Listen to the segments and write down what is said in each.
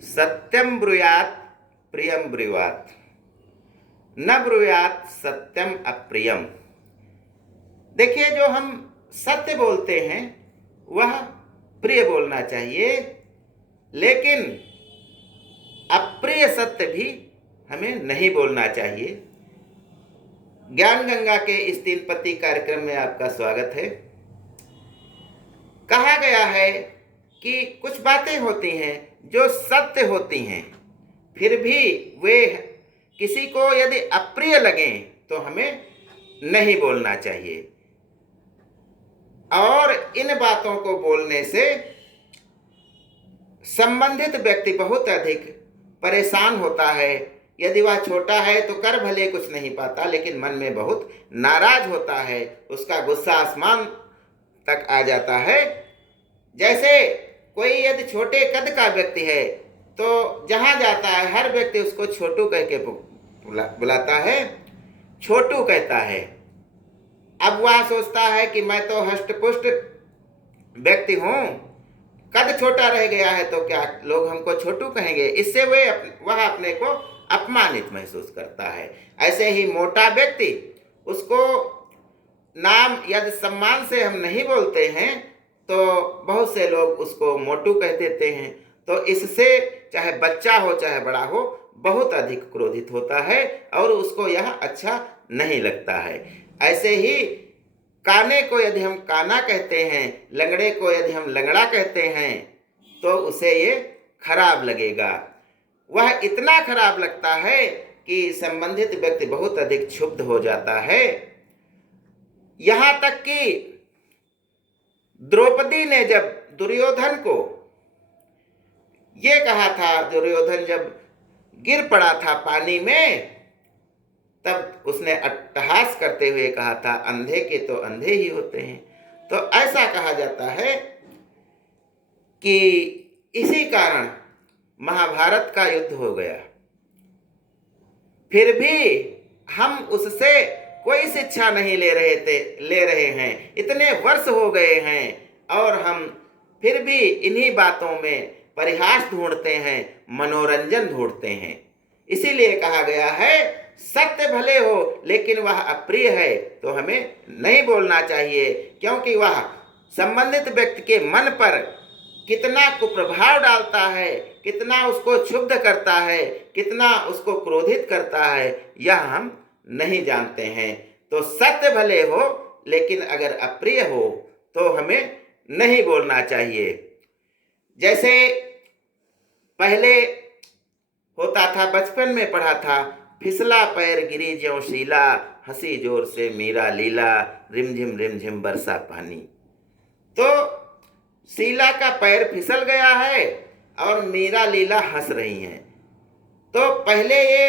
सत्यम ब्रूयात प्रियम ब्रूयात, न ब्रूयात सत्यम अप्रियम। देखिए, जो हम सत्य बोलते हैं वह प्रिय बोलना चाहिए, लेकिन अप्रिय सत्य भी हमें नहीं बोलना चाहिए। ज्ञान गंगा के इस 3 पत्ती कार्यक्रम में आपका स्वागत है। कहा गया है कि कुछ बातें होती हैं जो सत्य होती हैं, फिर भी वे किसी को यदि अप्रिय लगें तो हमें नहीं बोलना चाहिए। और इन बातों को बोलने से संबंधित व्यक्ति बहुत अधिक परेशान होता है। यदि वह छोटा है तो कर भले कुछ नहीं पाता, लेकिन मन में बहुत नाराज होता है, उसका गुस्सा आसमान तक आ जाता है। जैसे कोई यदि छोटे कद का व्यक्ति है तो जहाँ जाता है हर व्यक्ति उसको छोटू कह के बुलाता है, छोटू कहता है। अब वह सोचता है कि मैं तो हष्टपुष्ट व्यक्ति हूँ, कद छोटा रह गया है तो क्या लोग हमको छोटू कहेंगे। इससे वह अपने को अपमानित महसूस करता है। ऐसे ही मोटा व्यक्ति, उसको नाम यदि सम्मान से हम नहीं बोलते हैं तो बहुत से लोग उसको मोटू कह देते हैं। तो इससे चाहे बच्चा हो चाहे बड़ा हो, बहुत अधिक क्रोधित होता है और उसको यह अच्छा नहीं लगता है। ऐसे ही काने को यदि हम काना कहते हैं, लंगड़े को यदि हम लंगड़ा कहते हैं, तो उसे ये खराब लगेगा। वह इतना खराब लगता है कि संबंधित व्यक्ति बहुत अधिक क्षुब्ध हो जाता है। यहां तक कि द्रौपदी ने जब दुर्योधन को ये कहा था, दुर्योधन जब गिर पड़ा था पानी में, तब उसने अट्टहास करते हुए कहा था, अंधे के तो अंधे ही होते हैं। तो ऐसा कहा जाता है कि इसी कारण महाभारत का युद्ध हो गया। फिर भी हम उससे कोई शिक्षा नहीं ले रहे हैं। इतने वर्ष हो गए हैं और हम फिर भी इन्हीं बातों में परिहास ढूंढते हैं, मनोरंजन ढूंढते हैं। इसीलिए कहा गया है, सत्य भले हो लेकिन वह अप्रिय है तो हमें नहीं बोलना चाहिए, क्योंकि वह संबंधित व्यक्ति के मन पर कितना कुप्रभाव डालता है, कितना उसको क्षुब्ध करता है, कितना उसको क्रोधित करता है, यह हम नहीं जानते हैं। तो सत्य भले हो लेकिन अगर अप्रिय हो तो हमें नहीं बोलना चाहिए। जैसे पहले होता था, बचपन में पढ़ा था, फिसला पैर गिरी ज्यों शीला, हंसी जोर से मीरा लीला, रिमझिम बरसा पानी। तो शीला का पैर फिसल गया है और मीरा लीला हंस रही हैं। तो पहले ये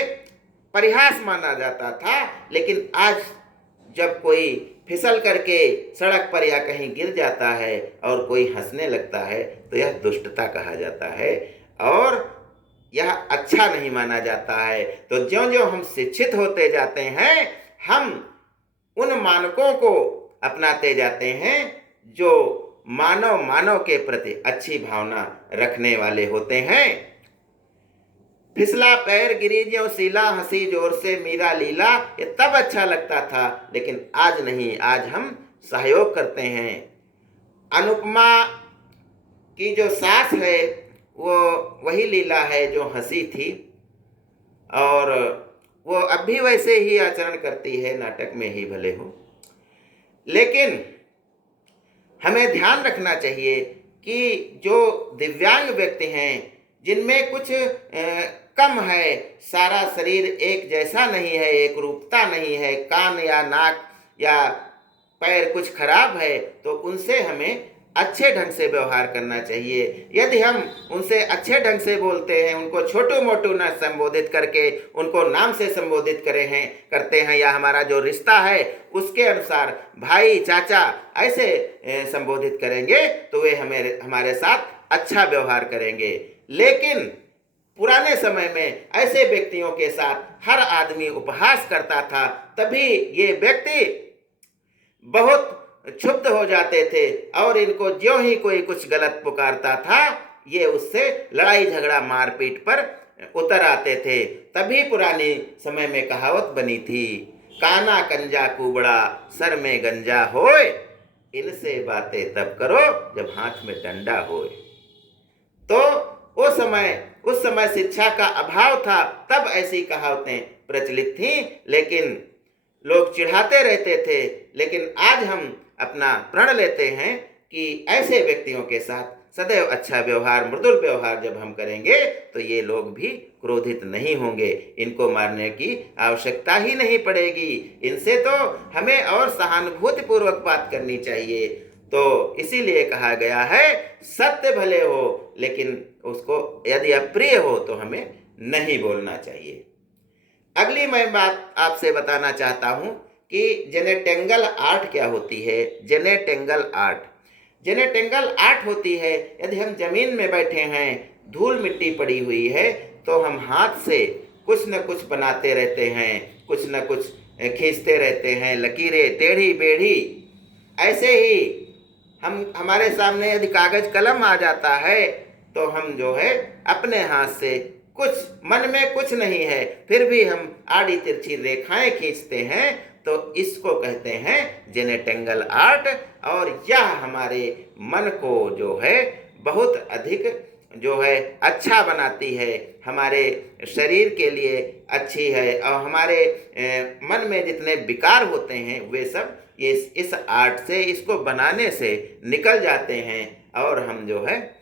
परिहास माना जाता था, लेकिन आज जब कोई फिसल करके सड़क पर या कहीं गिर जाता है और कोई हंसने लगता है तो यह दुष्टता कहा जाता है और यह अच्छा नहीं माना जाता है। तो ज्यों-ज्यों हम शिक्षित होते जाते हैं, हम उन मानकों को अपनाते जाते हैं जो मानव के प्रति अच्छी भावना रखने वाले होते हैं। फिसला पैर गिरी ज्यों शीला, हंसी जोर से मीरा लीला, ये तब अच्छा लगता था, लेकिन आज नहीं। आज हम सहयोग करते हैं। अनुपमा की जो सास है वो वही लीला है जो हंसी थी, और वो अब भी वैसे ही आचरण करती है, नाटक में ही भले हो। लेकिन हमें ध्यान रखना चाहिए कि जो दिव्यांग व्यक्ति हैं, जिनमें कुछ कम है, सारा शरीर एक जैसा नहीं है, एक रूपता नहीं है, कान या नाक या पैर कुछ खराब है, तो उनसे हमें अच्छे ढंग से व्यवहार करना चाहिए। यदि हम उनसे अच्छे ढंग से बोलते हैं, उनको छोटू मोटू न संबोधित करके उनको नाम से संबोधित करते हैं, या हमारा जो रिश्ता है उसके अनुसार भाई चाचा ऐसे संबोधित करेंगे, तो वे हमारे साथ अच्छा व्यवहार करेंगे। लेकिन पुराने समय में ऐसे व्यक्तियों के साथ हर आदमी उपहास करता था, तभी ये व्यक्ति बहुत क्षुब्ध हो जाते थे और इनको ज्यों ही कोई कुछ गलत पुकारता था, ये उससे लड़ाई झगड़ा मारपीट पर उतर आते थे। तभी पुराने समय में कहावत बनी थी, काना कंजा कुबड़ा सर में गंजा होए, इनसे बातें तब करो जब हाथ में डंडा होए। तो उस समय शिक्षा का अभाव था, तब ऐसी कहावतें प्रचलित थीं, लेकिन लोग चिढ़ाते रहते थे। लेकिन आज हम अपना प्रण लेते हैं कि ऐसे व्यक्तियों के साथ सदैव अच्छा व्यवहार, मृदुल व्यवहार जब हम करेंगे तो ये लोग भी क्रोधित नहीं होंगे, इनको मारने की आवश्यकता ही नहीं पड़ेगी। इनसे तो हमें और सहानुभूतिपूर्वक बात करनी चाहिए। तो इसीलिए कहा गया है, सत्य भले हो लेकिन उसको यदि अप्रिय हो तो हमें नहीं बोलना चाहिए। अगली मैं बात आपसे बताना चाहता हूं कि जेनेटेंगल आर्ट क्या होती है। जेनेटेंगल आर्ट होती है, यदि हम जमीन में बैठे हैं, धूल मिट्टी पड़ी हुई है, तो हम हाथ से कुछ न कुछ बनाते रहते हैं, कुछ न कुछ खींचते रहते हैं, लकीरें टेढ़ी बेढ़ी। ऐसे ही हमारे सामने यदि कागज कलम आ जाता है तो हम जो है अपने हाथ से कुछ, मन में कुछ नहीं है फिर भी हम आड़ी तिरछी रेखाएं खींचते हैं, तो इसको कहते हैं जेनेटेंगल आर्ट। और यह हमारे मन को जो है बहुत अधिक जो है अच्छा बनाती है, हमारे शरीर के लिए अच्छी है, और हमारे मन में जितने विकार होते हैं वे सब इस आर्ट से, इसको बनाने से निकल जाते हैं, और हम जो है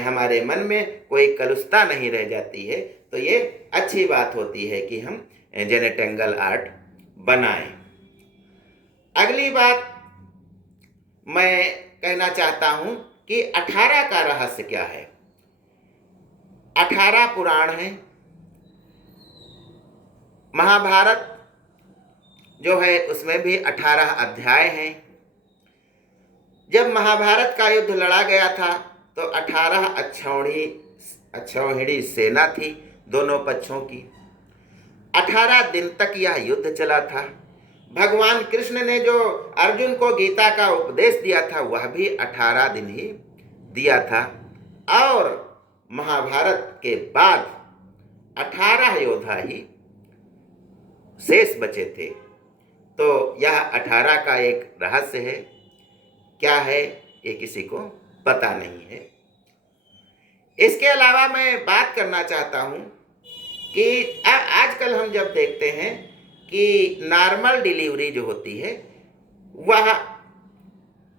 हमारे मन में कोई कलुषता नहीं रह जाती है। तो ये अच्छी बात होती है कि हम जेनेटेंगल आर्ट बनाएं। अगली बात मैं कहना चाहता हूं कि 18 का रहस्य क्या है। 18 पुराण हैं, महाभारत जो है उसमें भी 18 अध्याय हैं। जब महाभारत का युद्ध लड़ा गया था तो 18 अक्षौहिणी सेना थी दोनों पक्षों की। 18 दिन तक यह युद्ध चला था। भगवान कृष्ण ने जो अर्जुन को गीता का उपदेश दिया था वह भी 18 दिन ही दिया था, और महाभारत के बाद 18 योद्धा ही शेष बचे थे। तो यह 18 का एक रहस्य है, क्या है ये किसी को पता नहीं है। इसके अलावा मैं बात करना चाहता हूं कि आजकल हम जब देखते हैं कि नॉर्मल डिलीवरी जो होती है वह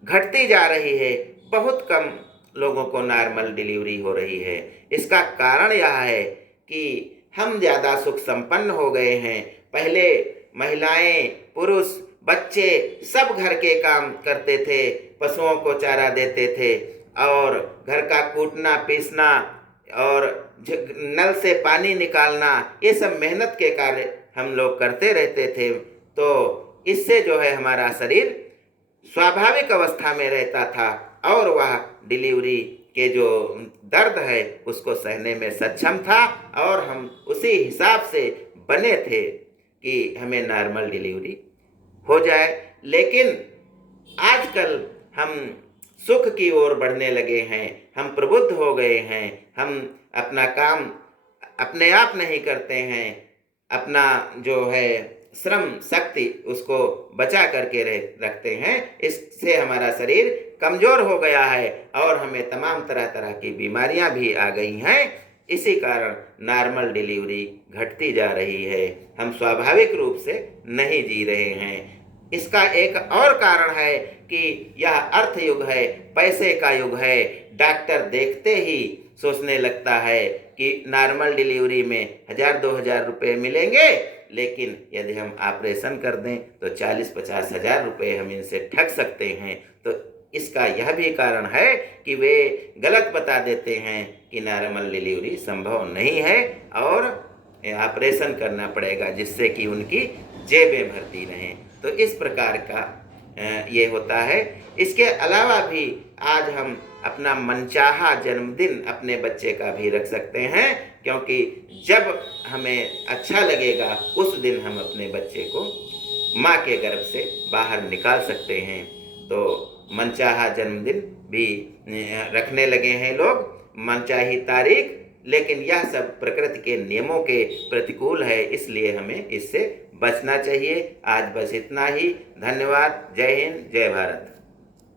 घटती जा रही है, बहुत कम लोगों को नॉर्मल डिलीवरी हो रही है। इसका कारण यह है कि हम ज़्यादा सुख संपन्न हो गए हैं। पहले महिलाएं, पुरुष, बच्चे सब घर के काम करते थे, पशुओं को चारा देते थे, और घर का कूटना पीसना और नल से पानी निकालना, ये सब मेहनत के कार्य हम लोग करते रहते थे। तो इससे जो है हमारा शरीर स्वाभाविक अवस्था में रहता था, और वह डिलीवरी के जो दर्द है उसको सहने में सक्षम था, और हम उसी हिसाब से बने थे कि हमें नॉर्मल डिलीवरी हो जाए। लेकिन आजकल हम सुख की ओर बढ़ने लगे हैं, हम प्रबुद्ध हो गए हैं, हम अपना काम अपने आप नहीं करते हैं, अपना जो है श्रम शक्ति उसको बचा करके रखते हैं। इससे हमारा शरीर कमज़ोर हो गया है और हमें तमाम तरह तरह की बीमारियां भी आ गई हैं। इसी कारण नॉर्मल डिलीवरी घटती जा रही है, हम स्वाभाविक रूप से नहीं जी रहे हैं। इसका एक और कारण है कि यह अर्थ युग है, पैसे का युग है। डॉक्टर देखते ही सोचने लगता है कि नॉर्मल डिलीवरी में 1000-2000 रुपये मिलेंगे, लेकिन यदि हम ऑपरेशन कर दें तो 40-50 हज़ार रुपये हम इनसे ठग सकते हैं। तो इसका यह भी कारण है कि वे गलत बता देते हैं कि नॉर्मल डिलीवरी संभव नहीं है और ऑपरेशन करना पड़ेगा, जिससे कि उनकी जेबें भरती रहें। तो इस प्रकार का ये होता है। इसके अलावा भी आज हम अपना मनचाहा जन्मदिन अपने बच्चे का भी रख सकते हैं, क्योंकि जब हमें अच्छा लगेगा उस दिन हम अपने बच्चे को माँ के गर्भ से बाहर निकाल सकते हैं। तो मनचाहा जन्मदिन भी रखने लगे हैं लोग, मनचाही तारीख, लेकिन यह सब प्रकृति के नियमों के प्रतिकूल है, इसलिए हमें इससे बचना चाहिए। आज बस इतना ही। धन्यवाद। जय हिंद, जय भारत।